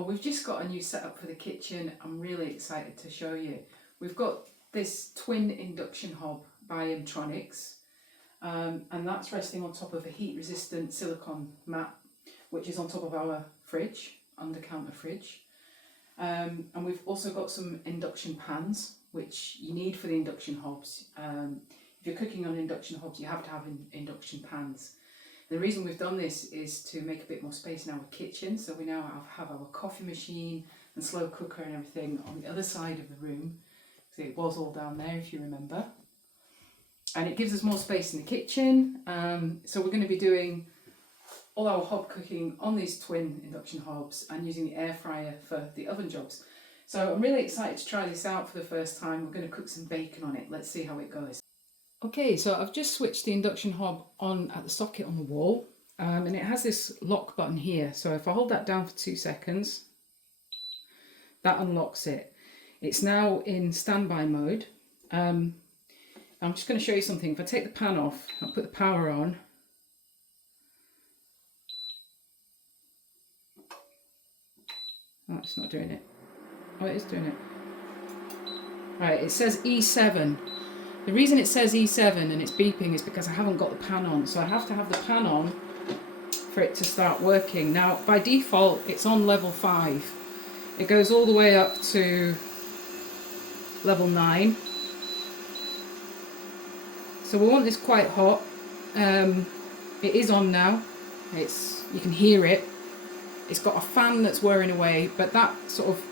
Well, we've just got a new setup for the kitchen. I'm really excited to show you. We've got this twin induction hob by Emtronics, and that's resting on top of a heat resistant silicone mat, which is on top of our fridge, under counter fridge. And we've also got some induction pans, which you need for the induction hobs. If you're cooking on induction hobs, you have to have induction pans. The reason we've done this is to make a bit more space in our kitchen, so we now have our coffee machine and slow cooker and everything on the other side of the room. So it was all down there, if you remember. And it gives us more space in the kitchen. So we're going to be doing all our hob cooking on these twin induction hobs and using the air fryer for the oven jobs. So I'm really excited to try this out for the first time. We're going to cook some bacon on it. Let's see how it goes. Okay, so I've just switched the induction hob on at the socket on the wall, and it has this lock button here. So if I hold that down for 2 seconds, that unlocks it. It's now in standby mode. I'm just going to show you something. If I take the pan off, I'll put the power on. Oh, it's not doing it. Oh, it is doing it. Right, it says E7. The reason it says E7 and it's beeping is because I haven't got the pan on. So I have to have the pan on for it to start working. Now, by default, it's on level 5. It goes all the way up to level 9. So we want this quite hot. It is on now. You can hear it. It's got a fan that's whirring away, but that sort of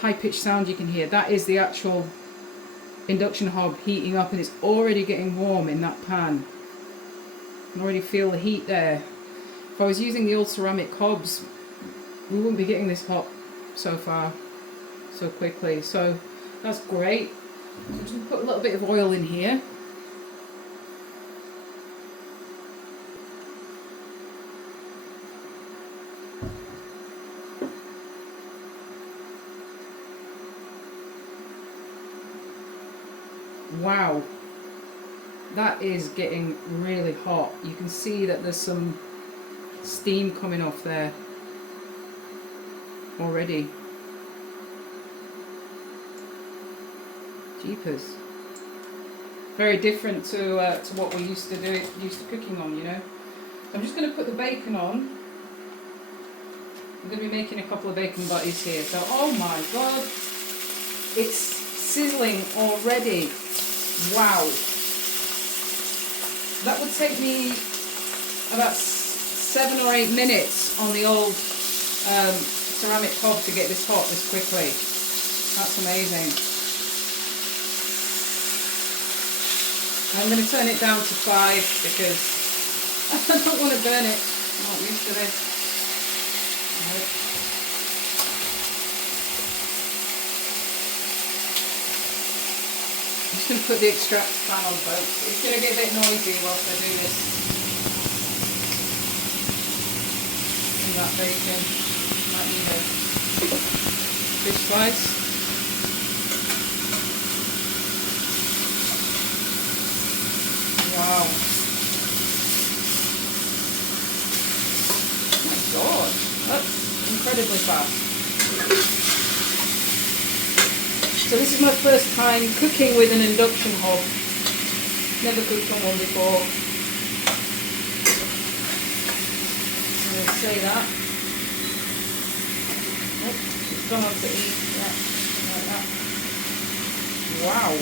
high-pitched sound you can hear, that is the actual induction hob heating up, and it's already getting warm in that pan. You can already feel the heat there. If I was using the old ceramic hobs, we wouldn't be getting this hot so far, so quickly. So that's great. So I'm just going to put a little bit of oil in here. Wow, that is getting really hot. You can see that there's some steam coming off there already. Jeepers. Very different to what we used to cooking on, you know. I'm just going to put the bacon on. I'm going to be making a couple of bacon butties here. So, oh my god, it's sizzling already. Wow, that would take me about 7 or 8 minutes on the old ceramic hob to get this hot this quickly. That's amazing. I'm going to turn it down to 5 because I don't want to burn it. I'm not used to this. Right. I'm just going to put the extract fan on, folks. It's going to get a bit noisy whilst I do this. In that bacon. Might need a fish slice. Wow. Oh my god. That's incredibly fast. So this is my first time cooking with an induction hob. Never cooked on one before. I'm going to say that. Oh, it's gone on to E. Yeah, like that. Wow.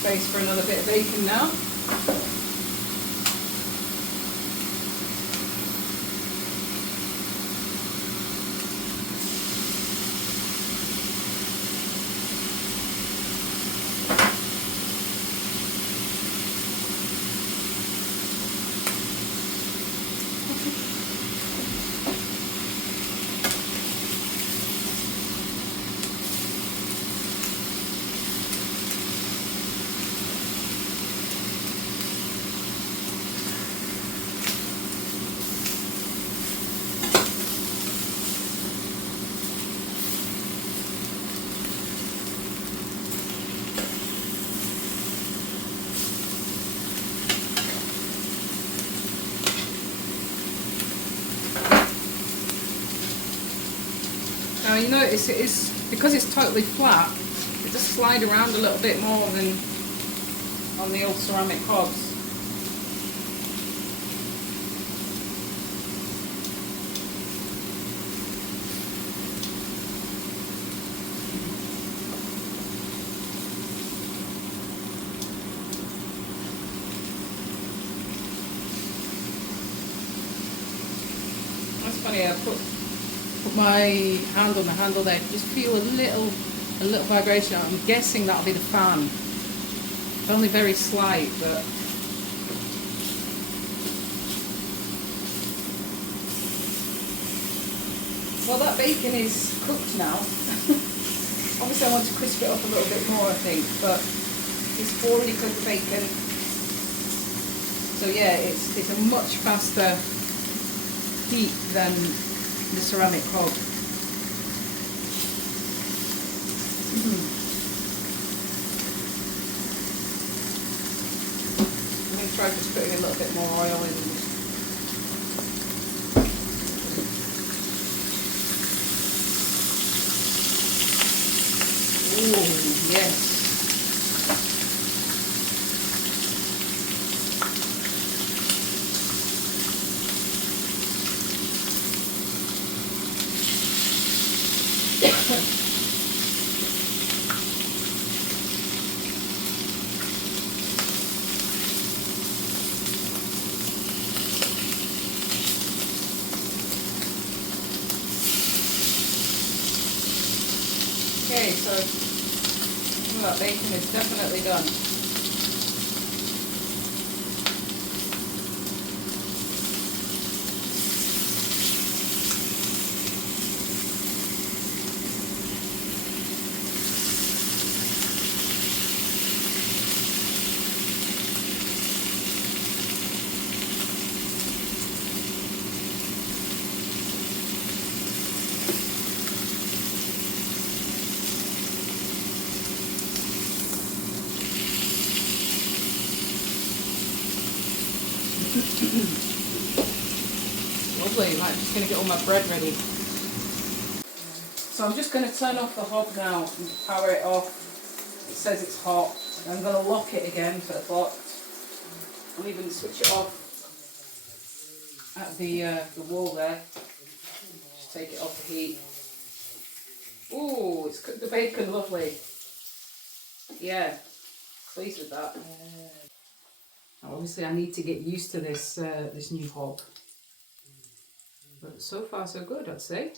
Space for another bit of bacon now. Now you notice it is, because it's totally flat, it does slide around a little bit more than on the old ceramic hobs. That's funny, I put my hand on the handle there, just feel a little vibration. I'm guessing that'll be the fan. It's only very slight, but well, that bacon is cooked now. Obviously I want to crisp it up a little bit more, I think, but it's already cooked bacon. So yeah, it's a much faster heat than the ceramic hob. I'm going to try just putting a little bit more oil in this. Ooh, yes. Okay, so some of that bacon is definitely done. Lovely, like, I'm just going to get all my bread ready. So I'm just going to turn off the hob now and power it off. It says it's hot. I'm going to lock it again so it's locked. I'll even switch it off at the wall there. Just take it off the heat. Ooh, it's cooked the bacon lovely. Yeah, pleased with that. Obviously I need to get used to this this new hob. But so far so good, I'd say.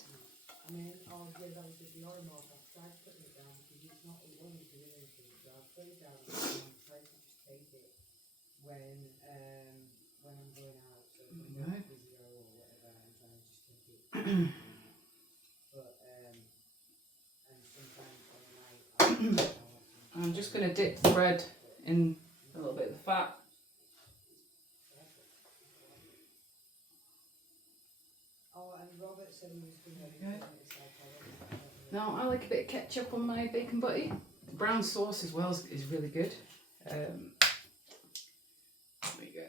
I'm just going to dip the bread in a little bit of the fat. Now I like a bit of ketchup on my bacon butty. The brown sauce as well is really good. There we go.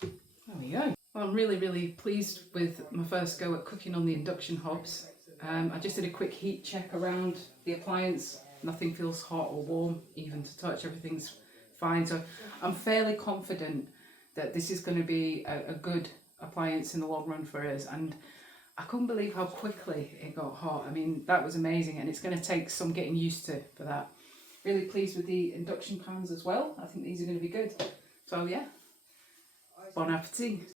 There we go. Well, I'm really pleased with my first go at cooking on the induction hobs. I just did a quick heat check around the appliance. Nothing feels hot or warm, even to touch. Everything's fine. So I'm fairly confident that this is going to be a good appliance in the long run for us. And I couldn't believe how quickly it got hot. I mean, that was amazing, and it's going to take some getting used to for that. Really pleased with the induction pans as well. I think these are going to be good. So yeah, bon appetit.